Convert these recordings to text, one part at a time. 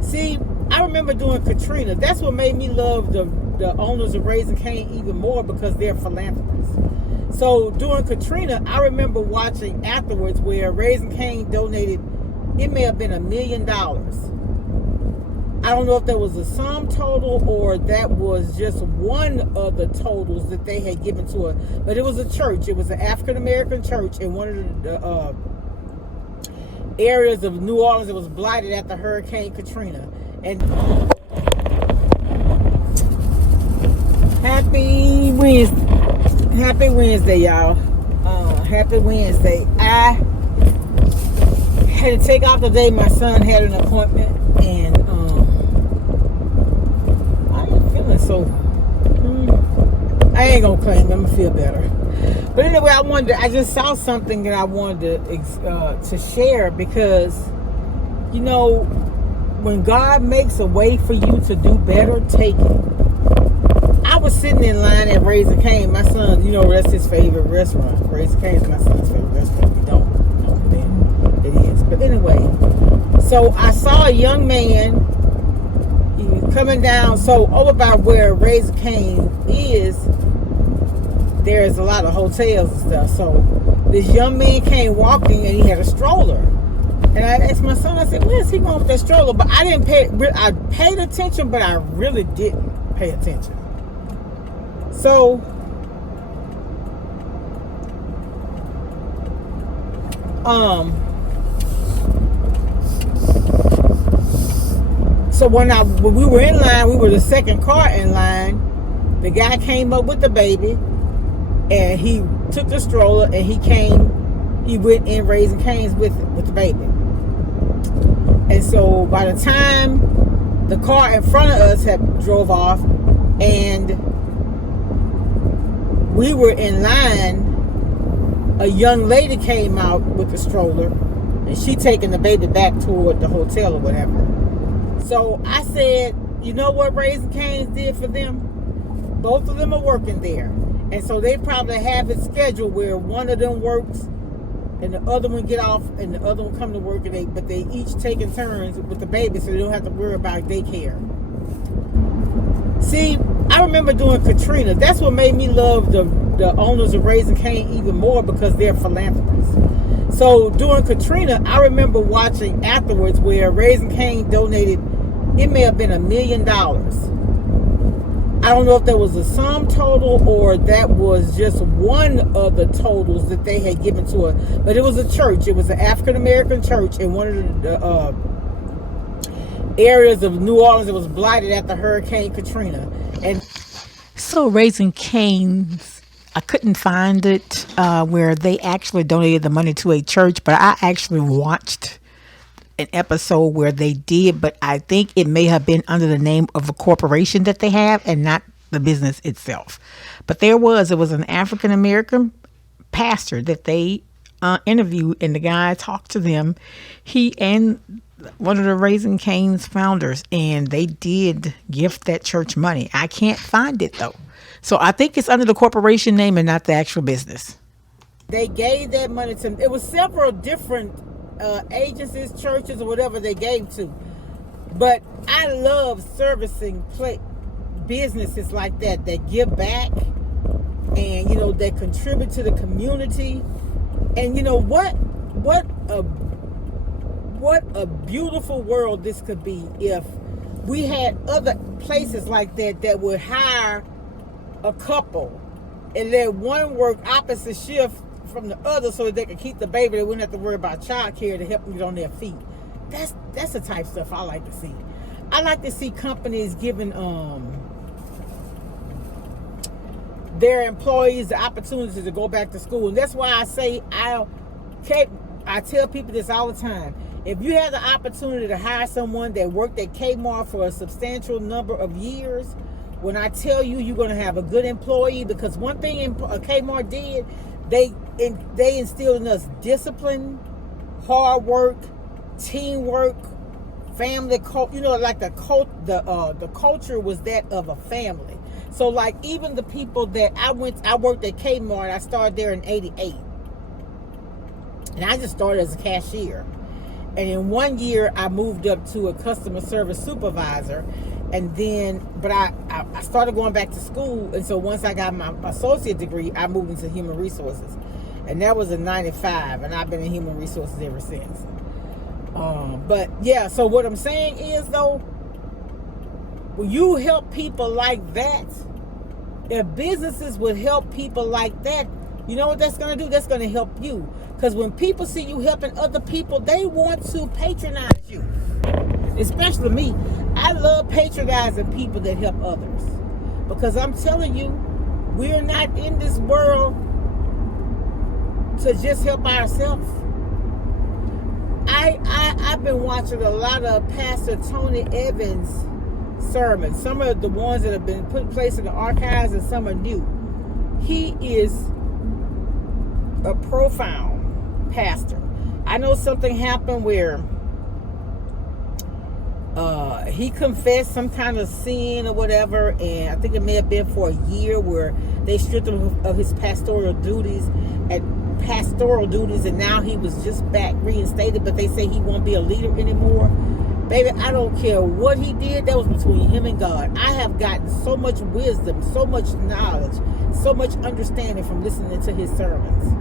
See, I remember doing Katrina. That's what made me love the owners of Raising Cane even more, because they're philanthropists. So during Katrina, I remember watching afterwards where Raising Cane donated, it may have been $1 million. I don't know if that was a sum total or that was just one of the totals that they had given to us. But it was a church. It was an African-American church in one of the areas of New Orleans that was blighted after Hurricane Katrina. And happy Wednesday, y'all. Happy Wednesday. I had to take off today. My son had an appointment, and I ain't feeling so. I ain't gonna claim it. I'm gonna feel better. But anyway, I just saw something that I wanted to share, because, you know, when God makes a way for you to do better, take it. I was sitting in line at Raising Cane. My son, you know, that's his favorite restaurant. Raising Cane is my son's favorite restaurant. If you don't know, then it is. But anyway, so I saw a young man, he was coming down. So over by where Raising Cane is, there's a lot of hotels and stuff. So this young man came walking, and he had a stroller. And I asked my son, I said, where's he going with that stroller? But I didn't I paid attention, but I really didn't pay attention. So, when we were in line, we were the second car in line. The guy came up with the baby, and he took the stroller, and he went in Raising Cane's with the baby. And so by the time the car in front of us had drove off and we were in line, a young lady came out with the stroller, and she taking the baby back toward the hotel or whatever. So I said, you know what Raising Cane's did for them? Both of them are working there. And so they probably have it scheduled where one of them works and the other one get off, and the other one come to work, but they each taking turns with the baby, so they don't have to worry about daycare. See, I remember doing Katrina. That's what made me love the owners of Raising Cane even more, because they're philanthropists. So during Katrina, I remember watching afterwards where Raising Cane donated, it may have been $1 million. I don't know if that was a sum total or that was just one of the totals that they had given to us. But it was a church. It was an African-American church in one of the areas of New Orleans that was blighted after Hurricane Katrina. And so Raising Cane's, I couldn't find it where they actually donated the money to a church, but I actually watched an episode where they did, but I think it may have been under the name of a corporation that they have and not the business itself. But it was an African-American pastor that they interviewed, and the guy talked to them. He and one of the Raising Cane's founders, and they did gift that church money. I can't find it though. So I think it's under the corporation name and not the actual business. They gave that money to, it was several different agencies, churches, or whatever they gave to. But I love servicing businesses like that give back, and, you know, that contribute to the community. And you know what a beautiful world this could be if we had other places like that would hire a couple and let one work opposite shift from the other, so that they could keep the baby. They wouldn't have to worry about child care to help them get on their feet. That's the type of stuff I like to see. I like to see companies giving their employees the opportunity to go back to school. And that's why I say I tell people this all the time. If you have the opportunity to hire someone that worked at Kmart for a substantial number of years, when I tell you you're going to have a good employee, because one thing Kmart did, they instilled in us discipline, hard work, teamwork, family. You know, like the culture was that of a family. So, like, even the people that I worked at Kmart. I started there in '88, and I just started as a cashier. And in 1 year, I moved up to a customer service supervisor. And then, but I started going back to school. And so once I got my associate degree, I moved into human resources. And that was in 95. And I've been in human resources ever since. But yeah, so what I'm saying is, though, when you help people like that, if businesses would help people like that, you know what that's going to do? That's going to help you. Because when people see you helping other people, they want to patronize you. Especially me. I love patronizing people that help others. Because I'm telling you, we're not in this world to just help ourselves. I've been watching a lot of Pastor Tony Evans sermons. Some are the ones that have been put placed in the archives and some are new. He is a profound pastor. I know something happened where he confessed some kind of sin or whatever, and I think it may have been for a year where they stripped him of his pastoral duties, and now he was just back reinstated, but they say he won't be a leader anymore. Baby, I don't care what he did. That was between him and God. I have gotten so much wisdom, so much knowledge, so much understanding from listening to his sermons.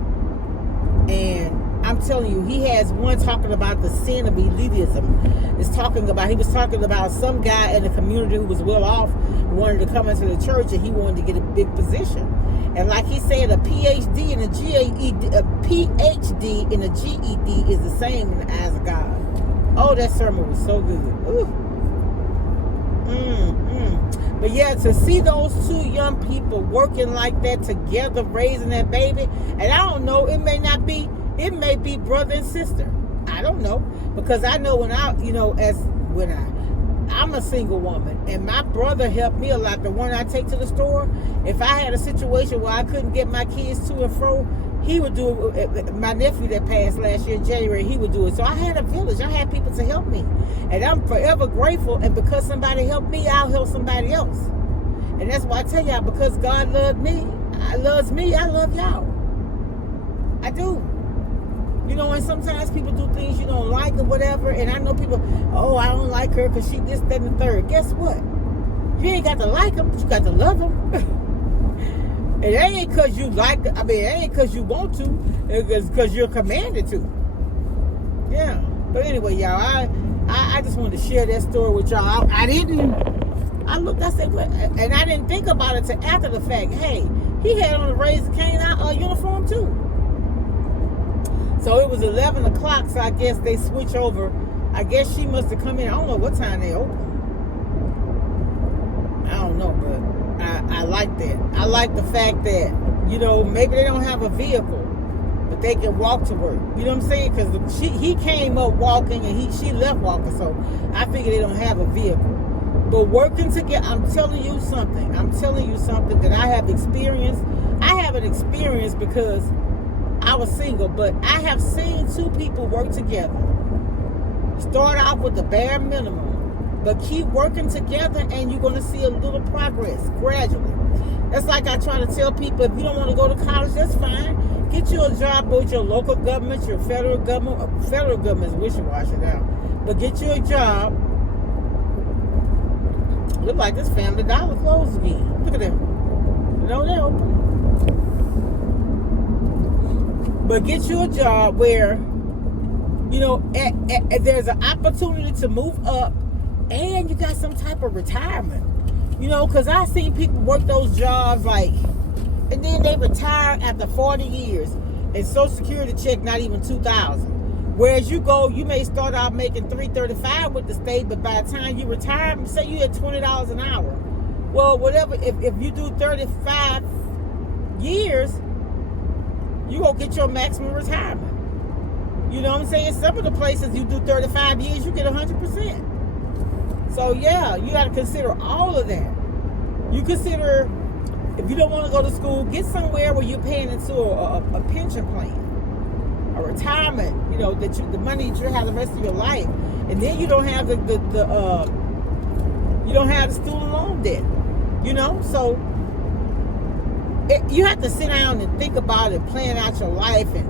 And I'm telling you, he has one talking about the sin of elitism. He was talking about some guy in the community who was well off, wanted to come into the church, and he wanted to get a big position. And like he said, a PhD and a PhD and a GED is the same in the eyes of God. Oh, that sermon was so good. Ooh. But yeah, to see those two young people working like that together, raising that baby, and I don't know, it may be brother and sister. I don't know, because I know I'm a single woman, and my brother helped me a lot. The one I take to the store, if I had a situation where I couldn't get my kids to and fro, he would do it. My nephew that passed last year in January, he would do it. So I had a village. I had people to help me. And I'm forever grateful. And because somebody helped me, I'll help somebody else. And that's why I tell y'all, because God loves me, I love y'all. I do. And sometimes people do things you don't like or whatever. And I know people, I don't like her because she this, that, and the third. Guess what? You ain't got to like them, but you got to love them. It ain't because you like it. It ain't because you want to. It's because you're commanded to. Yeah. But anyway, y'all, I just wanted to share that story with y'all. I said, what? And I didn't think about it till after the fact. Hey, he had on a Raising Cane uniform too. So it was 11 o'clock, so I guess they switch over. I guess she must have come in. I don't know what time they open. I don't know, but I like that. I like the fact that, maybe they don't have a vehicle, but they can walk to work. You know what I'm saying? Because he came up walking and she left walking, so I figure they don't have a vehicle. But working together, I'm telling you something that I have experienced. I haven't experienced because I was single, but I have seen two people work together. Start off with the bare minimum, but keep working together and you're going to see a little progress gradually. That's like I try to tell people, if you don't want to go to college, that's fine. Get you a job with your local government, your federal government. Federal government is wishy-washy now. But get you a job. Look like this Family Dollar closed again. Look at them. No, they're open. But get you a job where, there's an opportunity to move up and you got some type of retirement. Because I've seen people work those jobs and then they retire after 40 years and Social Security check not even $2,000. Whereas you may start out making $335 with the state, but by the time you retire, say you had $20 an hour. Well, whatever, if you do 35 years, you gonna get your maximum retirement. You know what I'm saying? Some of the places you do 35 years, you get 100%. So yeah, you gotta consider all of that. You consider, if you don't want to go to school, get somewhere where you're paying into a pension plan, a retirement, the money that you have the rest of your life. And then you don't have the student loan debt. So you have to sit down and think about it, plan out your life, and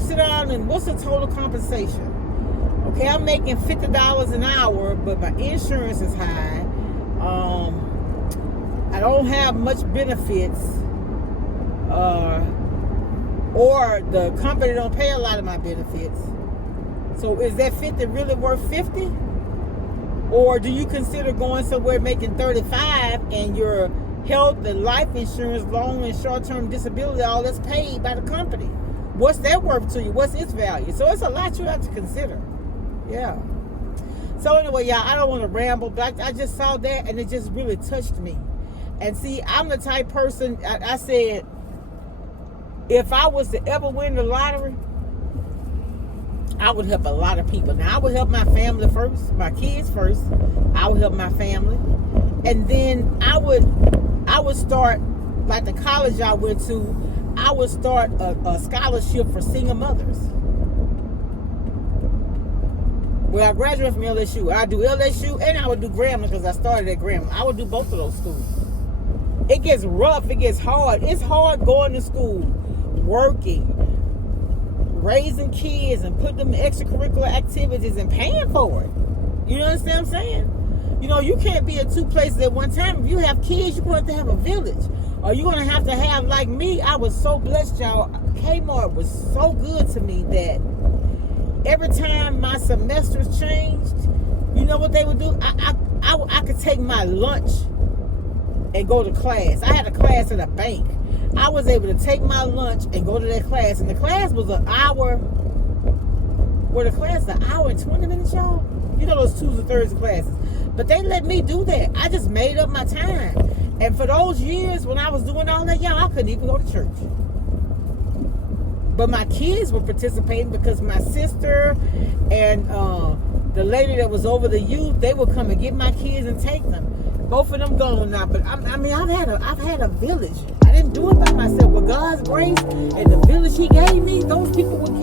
sit down and what's the total compensation? Okay, I'm making $50 an hour, but my insurance is high. I don't have much benefits, or the company don't pay a lot of my benefits. So is that 50 really worth 50? Or do you consider going somewhere making 35 and your health and life insurance, long and short-term disability, all that's paid by the company? What's that worth to you? What's its value? So it's a lot you have to consider. Yeah. So anyway, y'all, I don't want to ramble, but I just saw that and it just really touched me. And see, I'm the type person, I said, if I was to ever win the lottery, I would help a lot of people. Now, I would help my family first, my kids first. I would help my family. And then I would start, like the college I went to, I would start a scholarship for single mothers. Well, I graduated from LSU. I do LSU and I would do Grambling because I started at Grambling. I would do both of those schools. It gets rough. It gets hard. It's hard going to school, working, raising kids, and putting them in extracurricular activities and paying for it. You understand what I'm saying? You know, you can't be at two places at one time. If you have kids, you're going to have a village. Or you're going to have, like me, I was so blessed, y'all. Kmart was so good to me that every time my semesters changed, you know what they would do? I could take my lunch and go to class. I had a class at a bank. I was able to take my lunch and go to that class. And the class was an hour. Well, the class an hour and 20 minutes, y'all. You know those twos and thirds of classes. But they let me do that. I just made up my time. And for those years when I was doing all that, y'all, I couldn't even go to church. But my kids were participating because my sister and the lady that was over the youth, they would come and get my kids and take them. Both of them gone now, but I've had a village. I didn't do it by myself, but God's grace and the village He gave me, those people would